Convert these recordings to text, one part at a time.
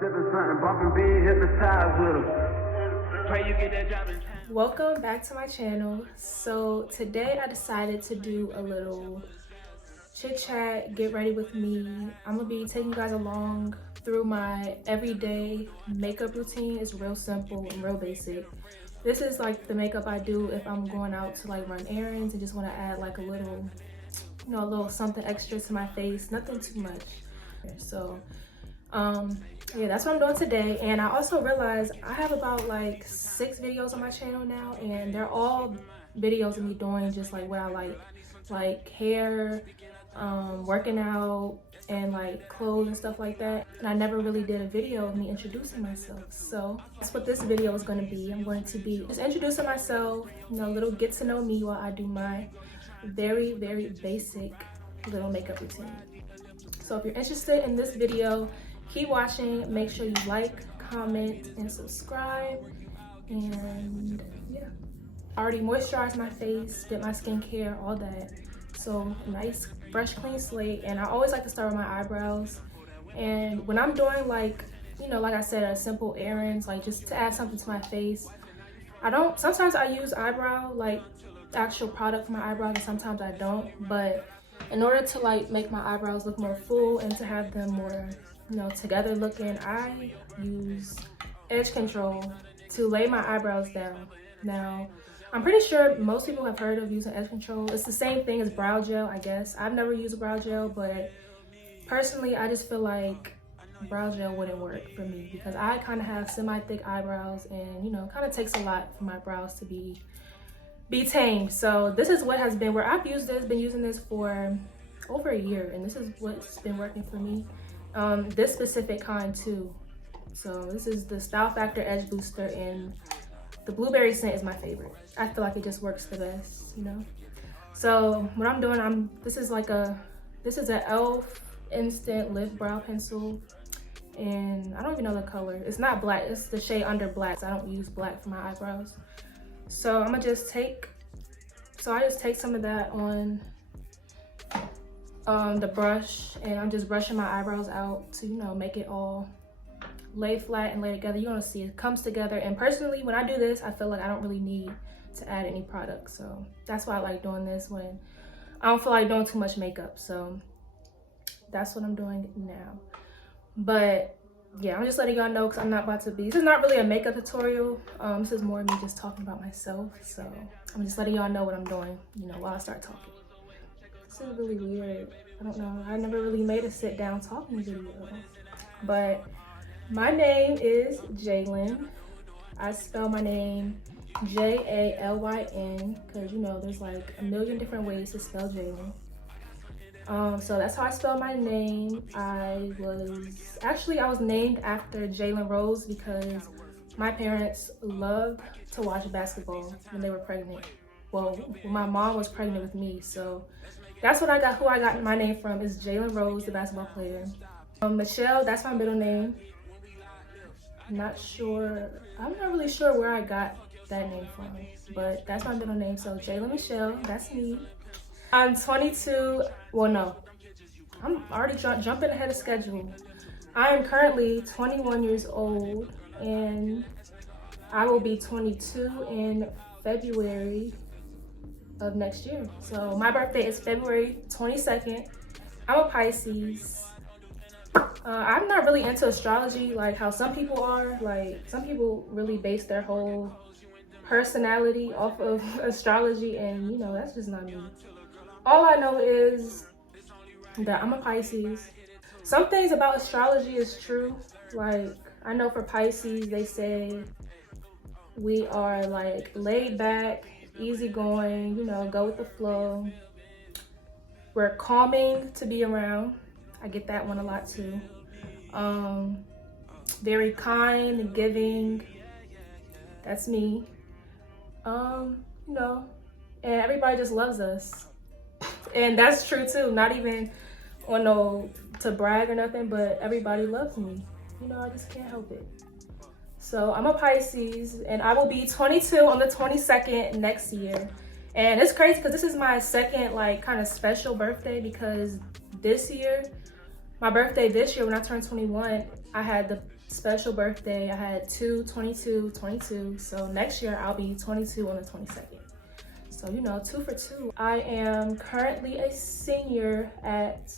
Sipping something, bumping, being hypnotized with them. Pray you get that job in time. Welcome back to my channel. So today I decided to do a little chit chat, get ready with me. I'm gonna be taking you guys along through my everyday makeup routine. It's real simple and real basic. This is like the makeup I do if I'm going out to like run errands and just want to add like a little, a little something extra to my face, nothing too much. So yeah, that's what I'm doing today. And I also realized I have about like 6 videos on my channel now, and they're all videos of me doing just like what I like hair, working out, and like clothes and stuff like that. And I never really did a video of me introducing myself, so that's what this video is going to be. I'm going to be just introducing myself, a little get to know me while I do my very basic little makeup routine. So if you're interested in this video, keep watching. Make sure you like, comment, and subscribe. And yeah, I already moisturized my face, did my skincare, all that. So nice, fresh, clean slate. And I always like to start with my eyebrows. And when I'm doing like I said, a simple errands, like just to add something to my face, sometimes I use eyebrow, like actual product for my eyebrows, and sometimes I don't. But in order to like make my eyebrows look more full and to have them more together looking, I use edge control to lay my eyebrows down. Now I'm pretty sure most people have heard of using edge control. It's the same thing as brow gel, I guess. I've never used a brow gel, but personally I just feel like brow gel wouldn't work for me because I kind of have semi-thick eyebrows, and kind of takes a lot for my brows to be tamed. So this is what has been where I've been using this for over a year, and this is what's been working for me. This specific kind too. So this is the Style Factor Edge Booster, and the blueberry scent is my favorite. I feel like it just works the best, So what I'm doing, this is an e.l.f. Instant Lift Brow Pencil, and I don't even know the color. It's not black, it's the shade under black. So I don't use black for my eyebrows. So I just take some of that on the brush, and I'm just brushing my eyebrows out to make it all lay flat and lay together. You're gonna see it comes together. And personally, when I do this, I feel like I don't really need to add any product. So that's why I like doing this when I don't feel like doing too much makeup. So that's what I'm doing now. But yeah, I'm just letting y'all know because I'm not about to be, this is not really a makeup tutorial. This is more me just talking about myself. So I'm just letting y'all know what I'm doing, while I start talking. This is really weird. I don't know. I never really made a sit down talking video. But my name is Jaylyn. I spell my name Jalyn because there's like a million different ways to spell Jaylyn. So that's how I spell my name. I was named after Jalen Rose because my parents loved to watch basketball when they were pregnant. Well, when my mom was pregnant with me. So that's what who I got my name from is Jalen Rose, the basketball player. Michelle, that's my middle name. I'm not really sure where I got that name from, but that's my middle name. So Jaylen Michelle, that's me. I'm 22. Well, no, I'm already jumping ahead of schedule. I am currently 21 years old, and I will be 22 in February of next year. So my birthday is February 22nd. I'm a Pisces. I'm not really into astrology like how some people are. Like some people really base their whole personality off of astrology, and that's just not me. All I know is that I'm a Pisces. Some things about astrology is true. Like I know for Pisces, they say we are like laid back, easygoing, go with the flow. We're calming to be around. I get that one a lot too. Very kind and giving. That's me. And everybody just loves us. And that's true too. Not even to brag or nothing, but everybody loves me. I just can't help it. So I'm a Pisces, and I will be 22 on the 22nd next year. And it's crazy because this is my second like kind of special birthday, because this year my birthday this year when I turned 21, I had the special birthday. I had 2/22/22. So next year I'll be 22 on the 22nd. So, you know, 2 for 2. I am currently a senior at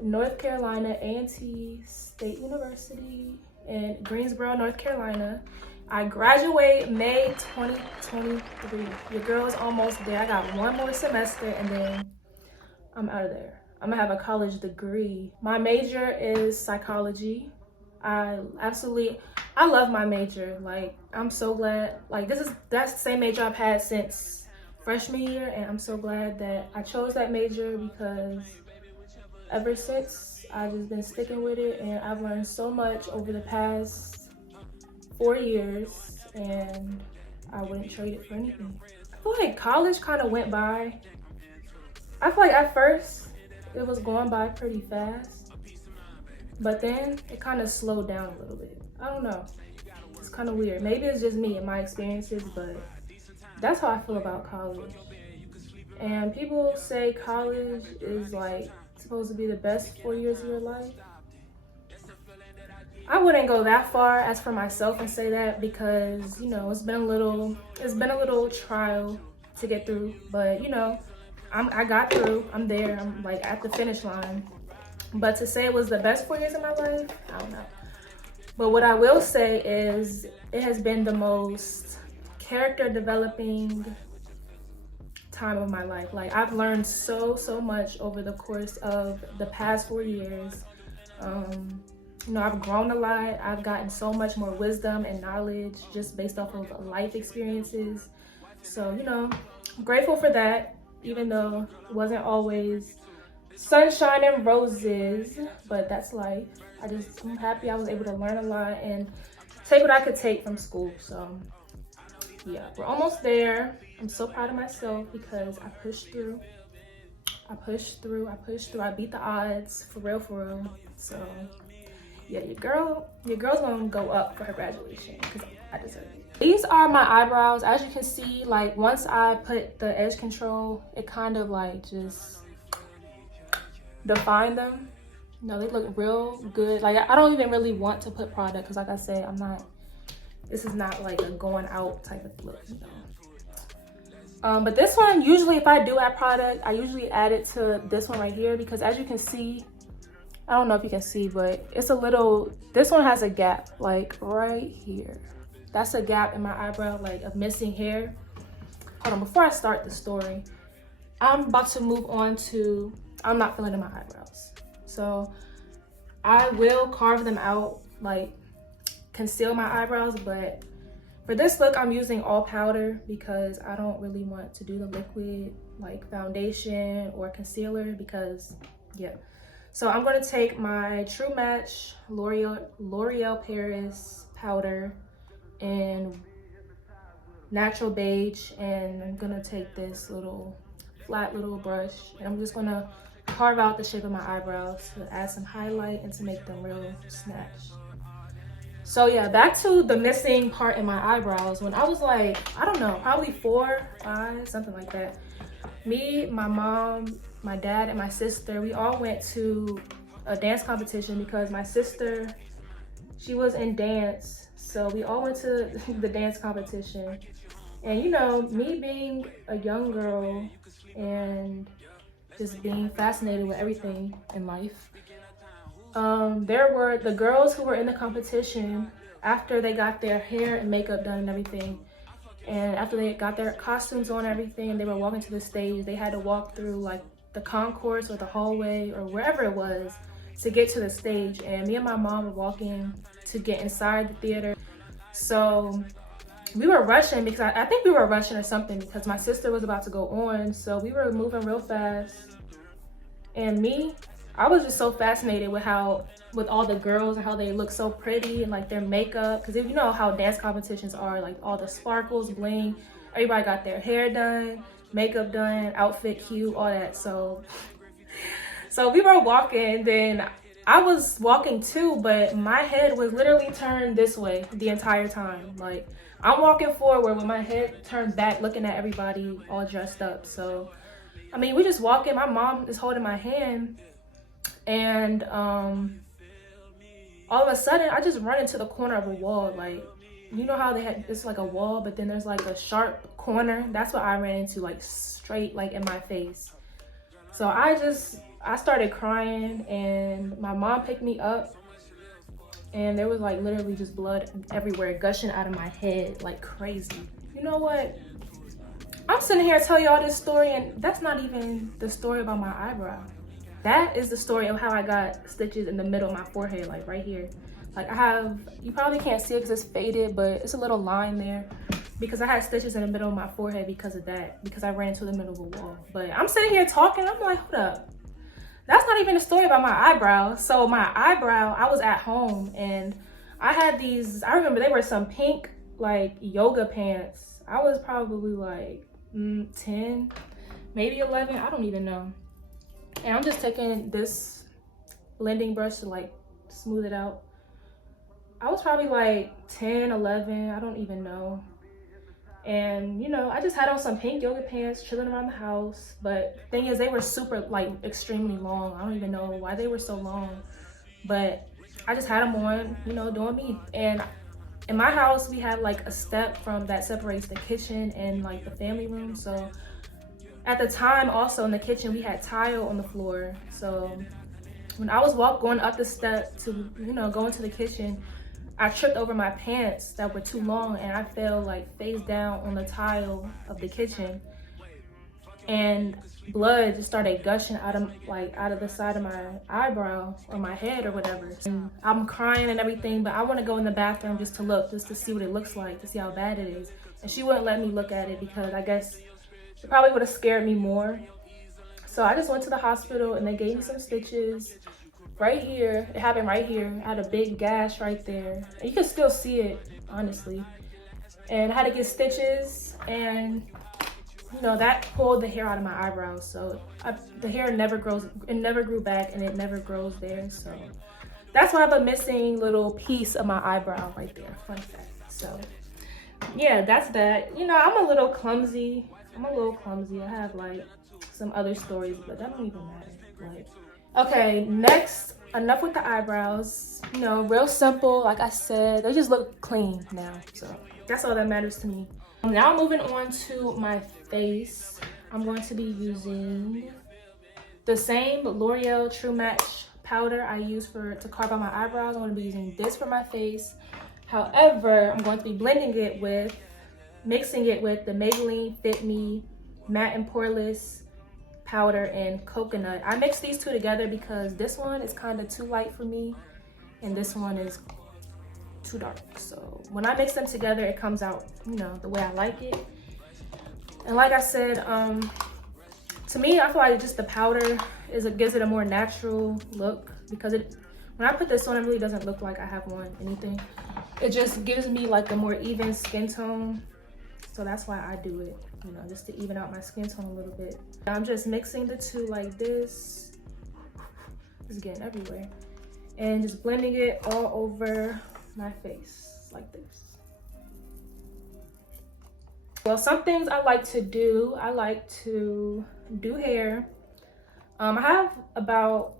North Carolina A&T State University in Greensboro, North Carolina. I graduate May 2023. Your girl is almost there. I got one more semester and then I'm out of there. I'm gonna have a college degree. My major is psychology. I love my major. Like, I'm so glad. Like, that's the same major I've had since freshman year, and I'm so glad that I chose that major because ever since I've just been sticking with it, and I've learned so much over the past 4 years, and I wouldn't trade it for anything. I feel like college kind of went by. I feel like at first it was going by pretty fast, but then it kind of slowed down a little bit. I don't know. It's kind of weird. Maybe it's just me and my experiences, but that's how I feel about college. And people say college is like supposed to be the best 4 years of your life. I wouldn't go that far as for myself and say that because, you know, it's been a little trial to get through, but you know, I got through. I'm there. I'm like at the finish line. But to say it was the best 4 years of my life, I don't know. But what I will say is it has been the most character developing time of my life. Like, I've learned so much over the course of the past 4 years. You know, I've grown a lot. I've gotten so much more wisdom and knowledge just based off of life experiences. So, you know, I'm grateful for that, even though it wasn't always sunshine and roses, but that's life. I'm happy I was able to learn a lot and take what I could take from school. So yeah, we're almost there. I'm so proud of myself because I pushed through. I beat the odds, for real. So yeah, your girl's gonna go up for her graduation because I deserve it. These are my eyebrows. As you can see, like once I put the edge control, it kind of like just defined them. You know, they look real good. Like, I don't even really want to put product because like I said, this is not like a going out type of look, you know. But this one, usually if I do add product, I usually add it to this one right here because as you can see, I don't know if you can see, but it's a little, this one has a gap like right here. That's a gap in my eyebrow, like of missing hair. Hold on, before I start the story, I'm about to move on to, I'm not filling in my eyebrows. So I will carve them out, like conceal my eyebrows, but for this look, I'm using all powder because I don't really want to do the liquid like foundation or concealer because, yeah. So I'm gonna take my True Match L'Oreal Paris powder in natural beige, and I'm gonna take this flat little brush and I'm just gonna carve out the shape of my eyebrows to add some highlight and to make them real snatched. So yeah, back to the missing part in my eyebrows. When I was like, I don't know, probably 4, 5, something like that. Me, my mom, my dad, and my sister, we all went to a dance competition because my sister, she was in dance. So we all went to the dance competition. And you know, me being a young girl and just being fascinated with everything in life, there were the girls who were in the competition after they got their hair and makeup done and everything. And after they got their costumes on and everything, they were walking to the stage. They had to walk through like the concourse or the hallway or wherever it was to get to the stage. And me and my mom were walking to get inside the theater. So we were rushing because I think we were rushing or something because my sister was about to go on. So we were moving real fast. And I was just so fascinated with all the girls and how they look so pretty and like their makeup, because you know how dance competitions are, like all the sparkles, bling, everybody got their hair done, makeup done, outfit cute, all that. So we were walking, then I was walking too, but my head was literally turned this way the entire time. Like, I'm walking forward with my head turned back looking at everybody all dressed up. So I mean, we just walking, my mom is holding my hand. And all of a sudden I just run into the corner of a wall. Like, you know how they had, it's like a wall, but then there's like a sharp corner. That's what I ran into, like straight like in my face. So I started crying, and my mom picked me up, and there was like literally just blood everywhere gushing out of my head like crazy. You know what? I'm sitting here telling y'all this story, and that's not even the story about my eyebrow. That is the story of how I got stitches in the middle of my forehead, like right here. Like I have, you probably can't see it because it's faded, but it's a little line there because I had stitches in the middle of my forehead because of that, because I ran into the middle of a wall. But I'm sitting here talking, I'm like, hold up. That's not even a story about my eyebrow. So my eyebrow, I was at home and I had these, I remember they were some pink like yoga pants. I was probably like 10, maybe 11, I don't even know. And I'm just taking this blending brush to like smooth it out. I was probably like 10, 11, I don't even know. And you know, I just had on some pink yoga pants, chilling around the house. But thing is, they were super like extremely long. I don't even know why they were so long, but I just had them on, you know, doing me. And in my house, we have like a step from that separates the kitchen and like the family room. So at the time, also in the kitchen, we had tile on the floor. So when I was going up the step to, you know, go into the kitchen, I tripped over my pants that were too long, and I fell like face down on the tile of the kitchen, and blood just started gushing out of the side of my eyebrow or my head or whatever. And I'm crying and everything, but I want to go in the bathroom just to see what it looks like, to see how bad it is. And she wouldn't let me look at it because I guess it probably would have scared me more. So I just went to the hospital and they gave me some stitches. Right here, it happened right here. I had a big gash right there. And you can still see it, honestly. And I had to get stitches, and you know, that pulled the hair out of my eyebrows. So the hair never grows, it never grew back, and it never grows there. So that's why I have a missing little piece of my eyebrow right there. Fun fact. So yeah, that's that. You know, I'm a little clumsy. I have like some other stories, but that don't even matter. Like, okay, next, enough with the eyebrows. You know, real simple, like I said, they just look clean now. So that's all that matters to me. Now moving on to my face. I'm going to be using the same L'Oreal True Match powder I use to carve out my eyebrows. I'm going to be using this for my face. However, I'm going to be mixing it with the Maybelline Fit Me Matte and Poreless powder and coconut. I mixed these two together because this one is kind of too light for me and this one is too dark. So when I mix them together, it comes out, you know, the way I like it. And like I said, to me, I feel like just the powder gives it a more natural look, because when I put this on, it really doesn't look like I have on anything. It just gives me like a more even skin tone. So that's why I do it, you know, just to even out my skin tone a little bit. I'm just mixing the two like this. It's getting everywhere. And just blending it all over my face like this. Well, some things I like to do. I like to do hair. I have about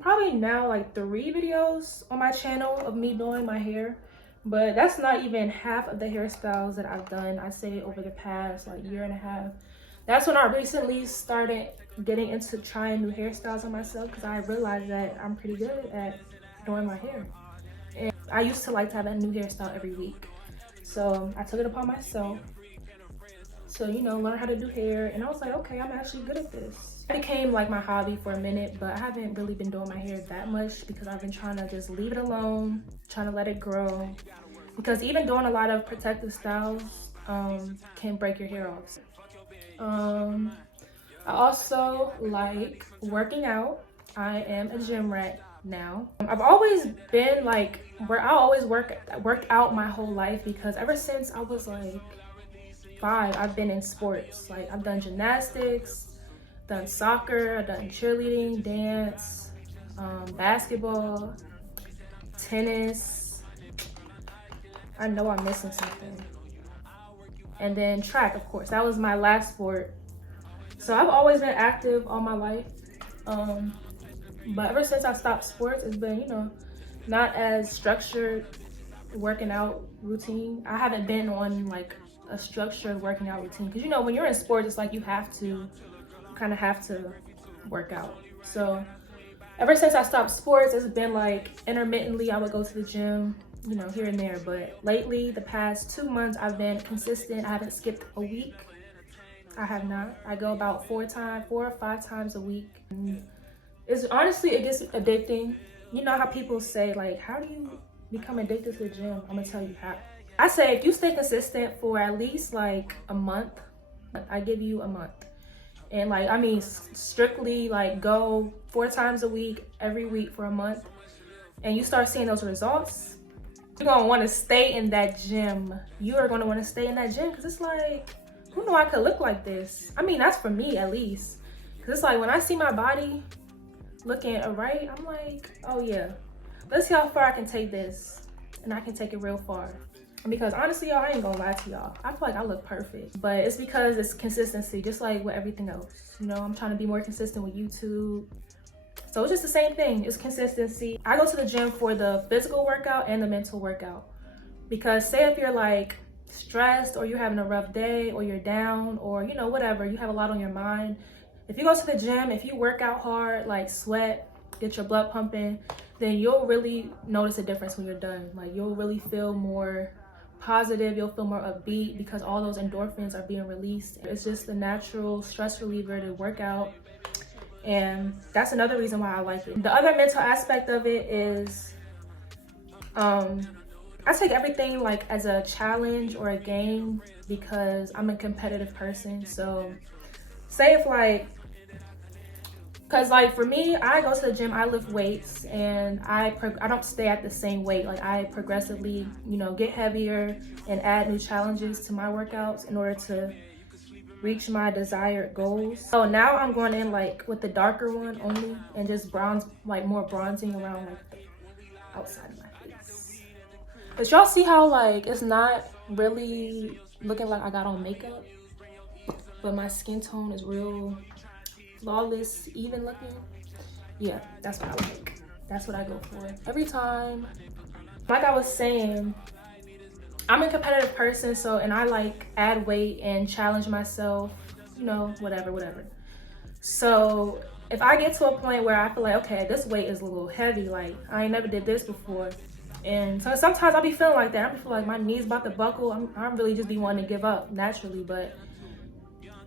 probably now like 3 videos on my channel of me doing my hair. But that's not even half of the hairstyles that I've done, I say, over the past like year and a half. That's when I recently started getting into trying new hairstyles on myself, because I realized that I'm pretty good at doing my hair. And I used to like to have a new hairstyle every week. So I took it upon myself to, you know, learn how to do hair. And I was like, okay, I'm actually good at this. It became like my hobby for a minute, but I haven't really been doing my hair that much because I've been trying to just leave it alone, trying to let it grow. Because even doing a lot of protective styles can break your hair off. I also like working out. I am a gym rat now. I've always been like, I always worked out my whole life, because ever since I was like 5, I've been in sports. Like, I've done gymnastics, done soccer, I've done cheerleading, dance, basketball, tennis. I know I'm missing something. And then track, of course. That was my last sport. So I've always been active all my life. But ever since I stopped sports, it's been, not as structured working out routine. I haven't been on like a structured working out routine because when you're in sports, it's like you kind of have to work out. So ever since I stopped sports, it's been like intermittently I would go to the gym, here and there. But lately, the past 2 months, I've been consistent. I haven't skipped a week. I have not. I go about 4 or 5 times a week. And it gets addicting. You know how people say, like, how do you become addicted to the gym? I'm gonna tell you how. I say if you stay consistent for at least like a month, I give you a month. And like, I mean, strictly like go 4 times a week, every week for a month, and you start seeing those results, you're gonna want to stay in that gym. You are gonna want to stay in that gym because it's like, who knew I could look like this? I mean, that's for me at least. Because it's like when I see my body looking alright, I'm like, oh yeah, let's see how far I can take this. And I can take it real far. Because honestly, y'all, I ain't gonna lie to y'all. I feel like I look perfect. But it's because it's consistency, just like with everything else. I'm trying to be more consistent with YouTube. So it's just the same thing. It's consistency. I go to the gym for the physical workout and the mental workout. Because say if you're like stressed or you're having a rough day or you're down or whatever, you have a lot on your mind. If you go to the gym, if you work out hard, like sweat, get your blood pumping, then you'll really notice a difference when you're done. Like you'll really feel more positive, you'll feel more upbeat because all those endorphins are being released. It's just a natural stress reliever to work out, and that's another reason why I like it. The other mental aspect of it is I take everything like as a challenge or a game because I'm a competitive person. So say if like, because like for me, I go to the gym, I lift weights, and I don't stay at the same weight. Like I progressively, get heavier and add new challenges to my workouts in order to reach my desired goals. So now I'm going in like with the darker one only and just more bronzing around like the outside of my face. But y'all see how like it's not really looking like I got on makeup, but my skin tone is real flawless, even looking. Yeah, that's what I like. That's what I go for every time. Like I was saying, I'm a competitive person, and I like add weight and challenge myself, whatever. So if I get to a point where I feel like, okay, this weight is a little heavy, like I ain't never did this before, and so sometimes I'll be feeling like that. I feel like my knees about to buckle. I'm really just be wanting to give up naturally, but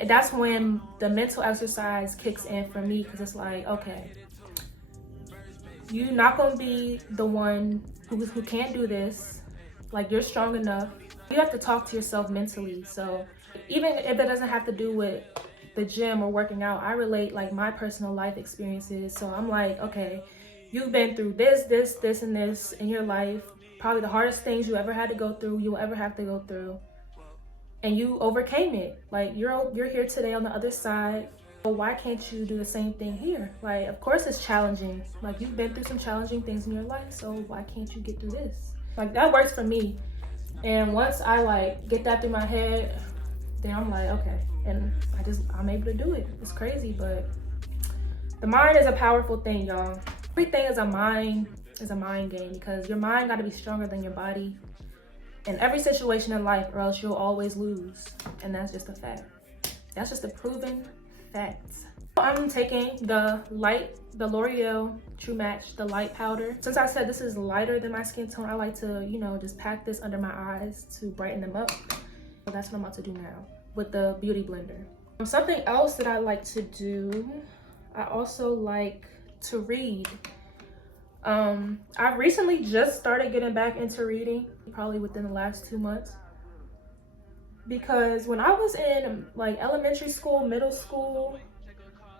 that's when the mental exercise kicks in for me, because it's like, okay, you're not gonna be the one who can't do this. Like you're strong enough. You have to talk to yourself mentally. So even if it doesn't have to do with the gym or working out, I relate like my personal life experiences. So I'm like, okay, you've been through this, and this in your life. Probably the hardest things you ever had to go through, you'll ever have to go through. And you overcame it. Like you're here today on the other side. So why can't you do the same thing here? Like, of course it's challenging. Like you've been through some challenging things in your life, so why can't you get through this? Like that works for me. And once I like get that through my head, then I'm like, okay. And I'm able to do it. It's crazy, but the mind is a powerful thing, y'all. Everything is a mind game, because your mind gotta be stronger than your body in every situation in life, or else you'll always lose. And that's just a fact. That's just a proven fact. I'm taking the L'Oreal True Match, the light powder. Since I said this is lighter than my skin tone, I like to, just pack this under my eyes to brighten them up. So that's what I'm about to do now with the Beauty Blender. Something else that I like to do, I also like to read. I've recently just started getting back into reading, probably within the last 2 months. Because when I was in like elementary school, middle school,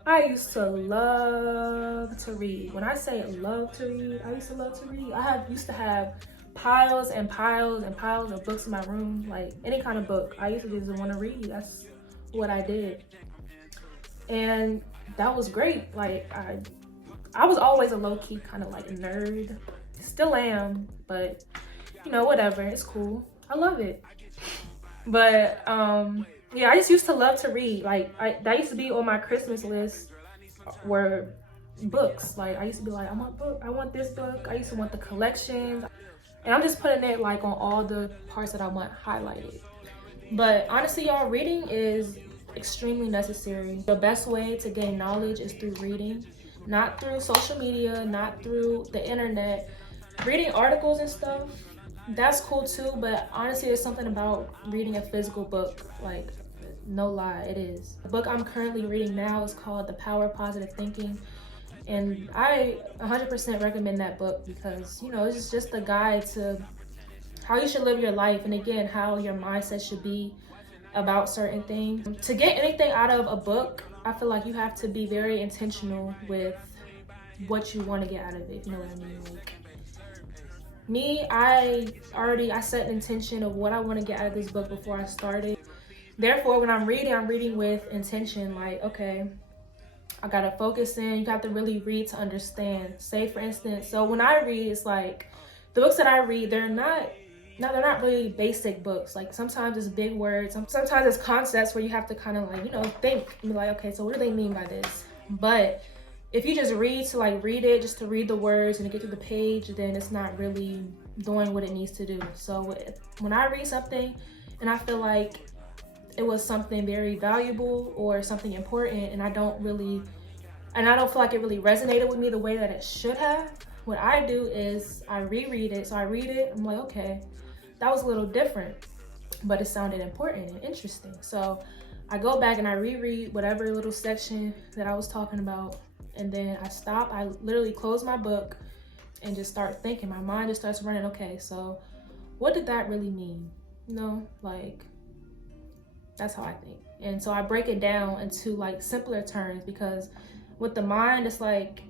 I used to love to read. When I say love to read, I used to love to read. I used to have piles and piles and piles of books in my room, like any kind of book. I used to just want to read. That's what I did. And that was great. Like I was always a low-key kind of like a nerd. Still am, but whatever, it's cool. I love it. But yeah, I just used to love to read. Like that used to be on my Christmas list, where books. Like I used to be like, I want this book. I used to want the collections. And I'm just putting it like on all the parts that I want highlighted. But honestly, y'all, reading is extremely necessary. The best way to gain knowledge is through reading, not through social media, not through the internet. Reading articles and stuff, that's cool too, but honestly, there's something about reading a physical book, like, no lie, it is. The book I'm currently reading now is called The Power of Positive Thinking, and I 100% recommend that book because, you know, it's just a guide to how you should live your life, and again, how your mindset should be about certain things. To get anything out of a book, I feel like you have to be very intentional with what you want to get out of it, if you know what I mean. Like, me, I set an intention of what I want to get out of this book before I started. Therefore, when I'm reading with intention, like, okay, I gotta focus in. You have to really read to understand. Say, for instance, so when I read, it's like the books that I read, they're not really basic books. Like sometimes it's big words. Sometimes it's concepts where you have to kind of like, you know, think and be like, okay, so what do they mean by this? But if you just read to like read it, just to read the words and to get to the page, then it's not really doing what it needs to do. So when I read something and I feel like it was something very valuable or something important, and I don't feel like it really resonated with me the way that it should have, what I do is I reread it. So I read it, I'm like, okay, that was a little different, but it sounded important and interesting. So I go back and I reread whatever little section that I was talking about, and then I stop. I literally close my book and just start thinking. My mind just starts running, okay, so what did that really mean? You know, like, that's how I think. And so I break it down into like simpler terms, because with the mind, it's like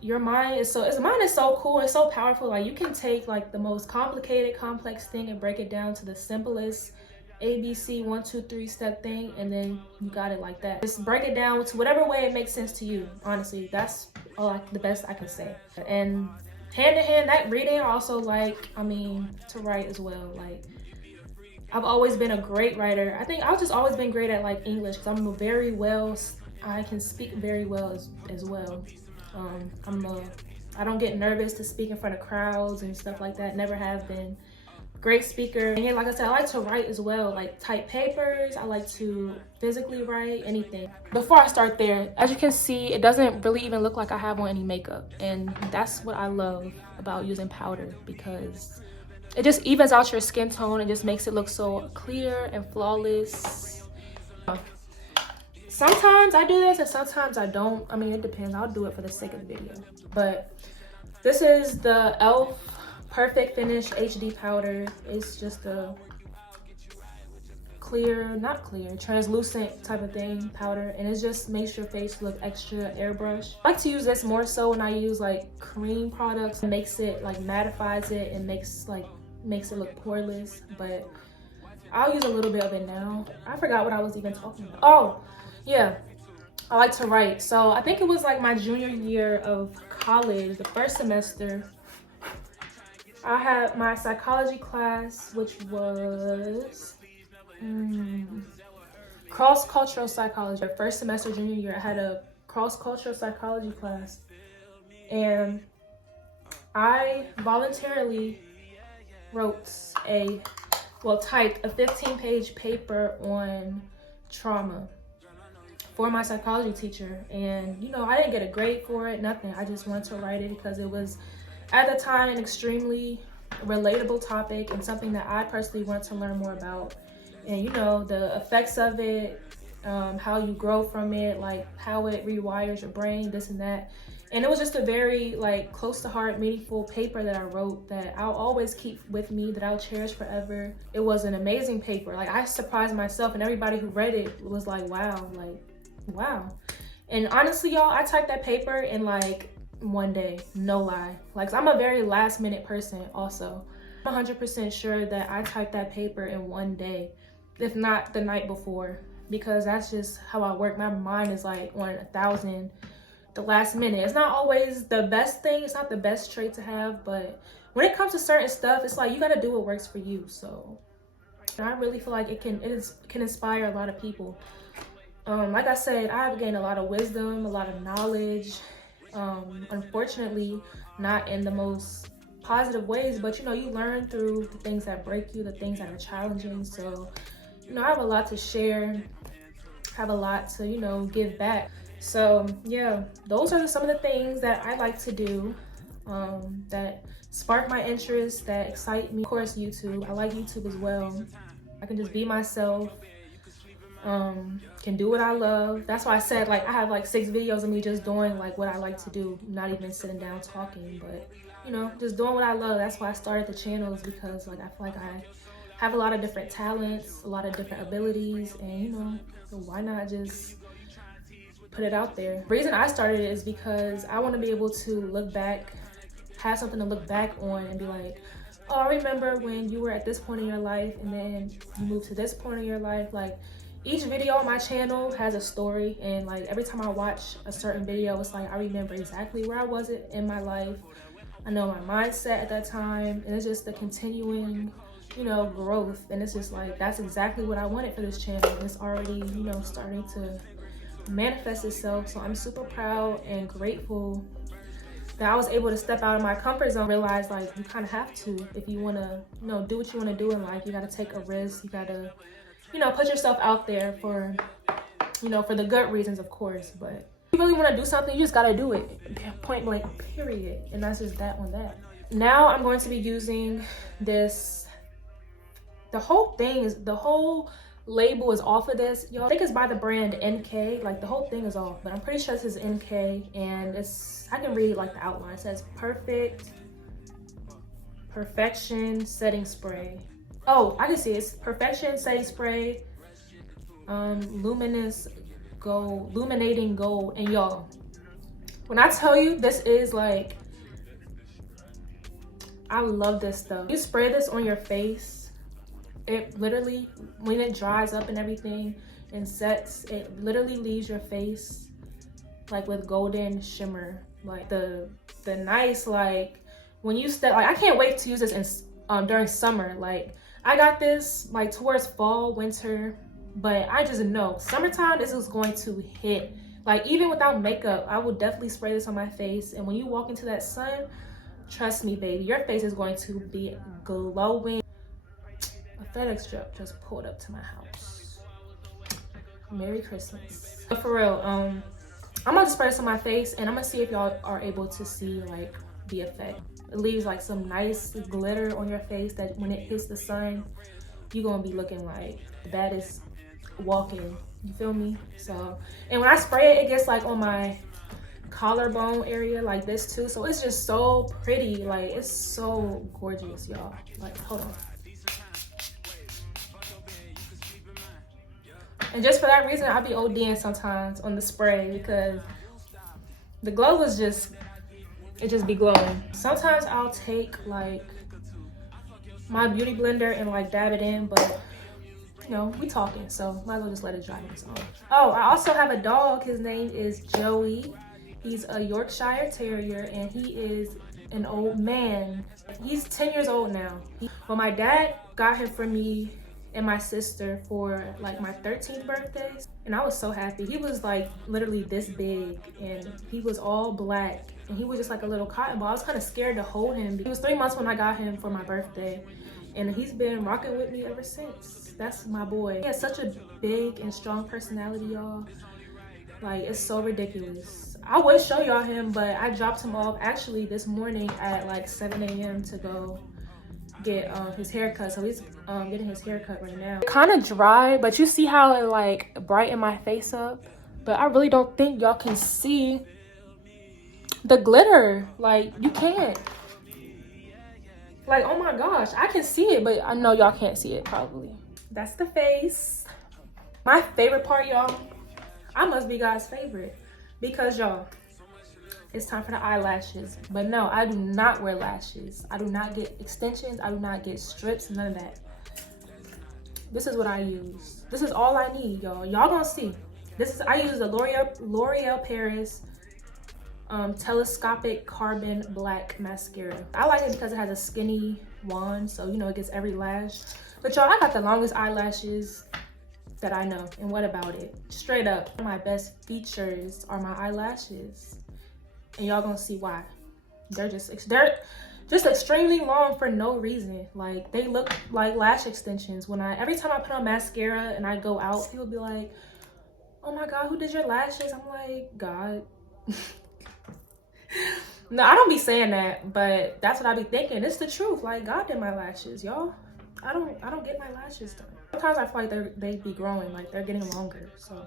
your mind is so cool, it's so powerful. Like you can take like the most complicated, complex thing and break it down to the simplest ABC 1, 2, 3 step thing, and then you got it like that. Just break it down to whatever way it makes sense to you. Honestly, that's the best I can say. And hand in hand, that reading, also like, to write as well. Like, I've always been a great writer. I think I've just always been great at like English, because I can speak very well as well. I don't get nervous to speak in front of crowds and stuff like that. Never have been. Great speaker. And yeah, like I said, I like to write as well, like type papers. I like to physically write anything. Before I start there, as you can see, it doesn't really even look like I have on any makeup. And that's what I love about using powder, because it just evens out your skin tone and just makes it look so clear and flawless. Sometimes I do this and sometimes I don't. It depends. I'll do it for the sake of the video. But this is the e.l.f. Perfect Finish HD powder. It's just a translucent type of thing powder, and it just makes your face look extra airbrush. I like to use this more so when I use like cream products. It makes it like mattifies it and makes it look poreless, but I'll use a little bit of it now. I forgot what I was even talking about. Oh yeah, I like to write. So I think it was like my junior year of college, the first semester, I had my psychology class, which was cross-cultural psychology. First semester, junior year, I had a cross-cultural psychology class, and I voluntarily typed a 15-page paper on trauma for my psychology teacher. And you know, I didn't get a grade for it, nothing. I just wanted to write it because it was, at the time, an extremely relatable topic and something that I personally want to learn more about. And you know, the effects of it, how you grow from it, like how it rewires your brain, this and that. And it was just a very like close to heart, meaningful paper that I wrote that I'll always keep with me, that I'll cherish forever. It was an amazing paper. Like, I surprised myself, and everybody who read it was like, wow. And honestly, y'all, I typed that paper in like one day, no lie. Like, I'm a very last minute person also. I'm 100% sure that I typed that paper in one day, if not the night before, because that's just how I work. My mind is like on 1,000 the last minute. It's not always the best thing, it's not the best trait to have, but when it comes to certain stuff, it's like you got to do what works for you. So I really feel like it can inspire a lot of people. Like I said, I have gained a lot of wisdom, a lot of knowledge. Unfortunately, not in the most positive ways, but you know, you learn through the things that break you, the things that are challenging. So, you know, I have a lot to share, have a lot to, you know, give back. So yeah, those are some of the things that I like to do, that spark my interest, that excite me. Of course, YouTube. I like YouTube as well. I can just be myself, can do what I love. That's why I said, like, I have like 6 videos of me just doing like what I like to do, not even sitting down talking, but you know, just doing what I love. That's why I started the channels, because like I feel like I have a lot of different talents, a lot of different abilities, and you know, why not just put it out there. The reason I started it is because I want to be able to look back, have something to look back on and be like, oh, I remember when you were at this point in your life and then you moved to this point in your life. Like, each video on my channel has a story, and like every time I watch a certain video, it's like I remember exactly where I was in my life. I know my mindset at that time, and it's just the continuing, you know, growth. And it's just like, that's exactly what I wanted for this channel, and it's already, you know, starting to manifest itself. So I'm super proud and grateful that I was able to step out of my comfort zone, realize like you kind of have to, if you want to, you know, do what you want to do in life. You got to take a risk, you got to, you know, put yourself out there for, you know, for the good reasons, of course. But if you really want to do something, you just got to do it, point blank, period. And that's just that on that. Now I'm going to be using this, the whole label is off of this, y'all. I think it's by the brand NK. Like, the whole thing is off, but I'm pretty sure this is NK, and it's, I can read like the outline. It says perfection setting spray. Oh, I can see it's perfection setting spray, luminous gold, illuminating gold. And y'all, when I tell you, this is like, I love this stuff. You spray this on your face, it literally, when it dries up and everything and sets, it literally leaves your face like with golden shimmer. Like the nice, like when you step, like I can't wait to use this in during summer. Like I got this like towards fall, winter, but I just know summertime, this is going to hit. Like even without makeup, I will definitely spray this on my face, and when you walk into that sun, trust me, baby, your face is going to be glowing. A FedEx truck just pulled up to my house. Merry Christmas. But for real, I'm gonna spray this on my face, and I'm gonna see if y'all are able to see like the effect. It leaves like some nice glitter on your face that when it hits the sun, you're gonna be looking like the baddest walking. You feel me? So, and when I spray it, it gets like on my collarbone area like this too. So it's just so pretty. Like it's so gorgeous, y'all. Like, hold on. And just for that reason, I'll be ODing sometimes on the spray, because the glow is just, it just be glowing. Sometimes I'll take like my beauty blender and like dab it in, but you know, we talking, so might as well just let it dry on its own. Oh, I also have a dog. His name is Joey. He's a Yorkshire Terrier, and he is an old man. He's 10 years old now. Well, my dad got him for me and my sister for like my 13th birthday, and I was so happy. He was like literally this big, and he was all black, and he was just like a little cotton ball. I was kind of scared to hold him. He was 3 months when I got him for my birthday, and he's been rocking with me ever since. That's my boy. He has such a big and strong personality, y'all. Like, it's so ridiculous. I would show y'all him, but I dropped him off actually this morning at like 7 a.m. to go get his haircut. So he's getting his haircut right now. Kind of dry, but you see how it like brightened my face up. But I really don't think y'all can see the glitter. Like, you can't. Like, oh my gosh, I can see it, but I know y'all can't see it probably. That's the face. My favorite part, y'all, I must be God's favorite, because y'all, it's time for the eyelashes. But no, I do not wear lashes. I do not get extensions. I do not get strips, none of that. This is what I use. This is all I need, y'all. Y'all gonna see. I use the L'Oreal Paris telescopic carbon black mascara. I like it because it has a skinny wand, so you know it gets every lash. But y'all, I got the longest eyelashes that I know. And what about it? Straight up, my best features are my eyelashes. And y'all gonna see why. They're just extremely long for no reason. Like, they look like lash extensions. Every time I put on mascara and I go out, people be like, oh my God, who did your lashes? I'm like, God. No, I don't be saying that, but that's what I be thinking. It's the truth. Like, God did my lashes, y'all. I don't get my lashes done. Sometimes I feel like they be growing, like they're getting longer. So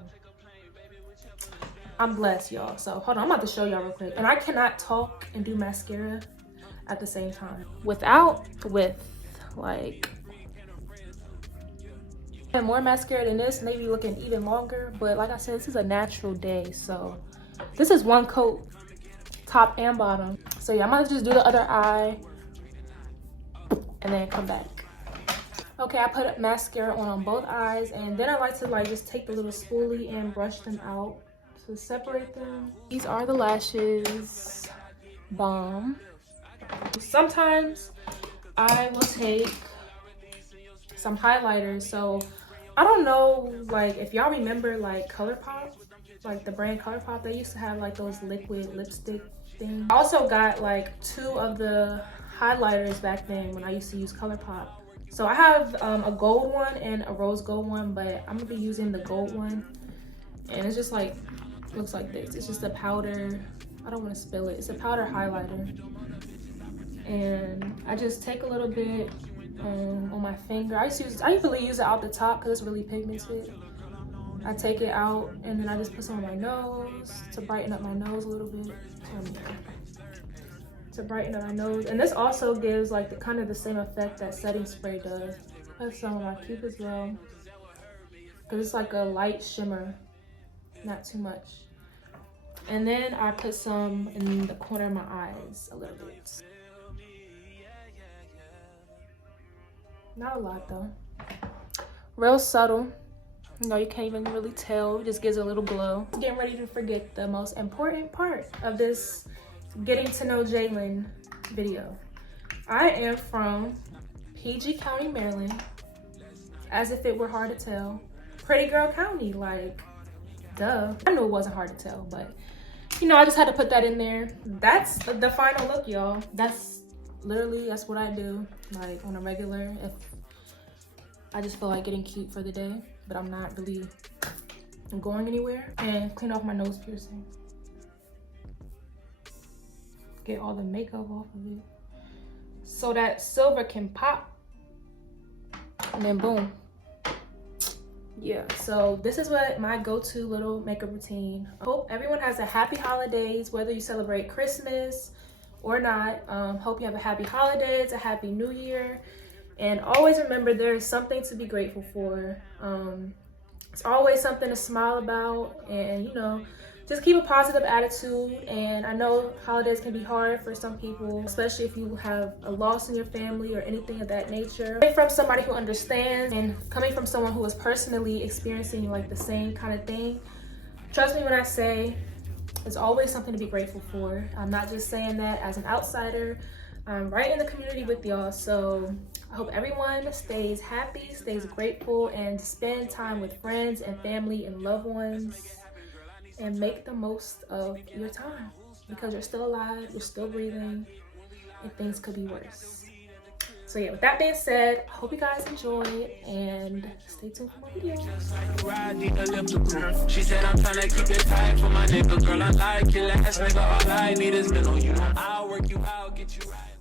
I'm blessed, y'all. So hold on, I'm about to show y'all real quick. And I cannot talk and do mascara at the same time. With, like, and more mascara than this, maybe looking even longer. But like I said, this is a natural day. So this is one coat, top and bottom. So yeah, I might just do the other eye and then come back. Okay, I put mascara on both eyes, and then I like to like just take the little spoolie and brush them out to separate them. These are the lashes. Bomb. Sometimes I will take some highlighters. So I don't know, like, if y'all remember like ColourPop, like the brand ColourPop, they used to have like those liquid lipstick things. I also got like 2 of the highlighters back then when I used to use ColourPop. So I have a gold one and a rose gold one, but I'm gonna be using the gold one. And it's just like, looks like this. It's just a powder, I don't wanna spill it. It's a powder highlighter. And I just take a little bit on my finger. I usually use it out the top because it's really pigmented. I take it out and then I just put some on my nose to brighten up my nose a little bit. To brighten up my nose. And this also gives like the kind of the same effect that setting spray does. Put some on my cute as well, because it's like a light shimmer, not too much. And then I put some in the corner of my eyes a little bit. Not a lot though. Real subtle. You know, you can't even really tell. It just gives a little glow. Getting ready to forget the most important part of this getting to know Jalen video. I am from PG County, Maryland. As if it were hard to tell. Pretty Girl County, like, duh. I knew it wasn't hard to tell, but you know, I just had to put that in there. That's the final look, y'all. That's what I do, like, on a regular, if I just feel like getting cute for the day, but I'm not really going anywhere. And clean off my nose piercing. Get all the makeup off of it so that silver can pop. And then boom. Yeah, so this is what my go-to little makeup routine. I hope everyone has a happy holidays, whether you celebrate Christmas or not. Hope you have a happy holidays, a happy new year. And always remember, there is something to be grateful for. It's always something to smile about, and you know, just keep a positive attitude. And I know holidays can be hard for some people, especially if you have a loss in your family or anything of that nature. Coming from somebody who understands, and coming from someone who is personally experiencing like the same kind of thing, trust me when I say there's always something to be grateful for. I'm not just saying that as an outsider. I'm right in the community with y'all. So I hope everyone stays happy, stays grateful, and spend time with friends and family and loved ones. And make the most of your time, because you're still alive, you're still breathing, and things could be worse. So yeah, with that being said, I hope you guys enjoyed, and stay tuned for more videos. She said I'm trying to keep it tight for my nigga, girl. I like it, last nigga. All I need is middle, you know. I'll work you out, get you right.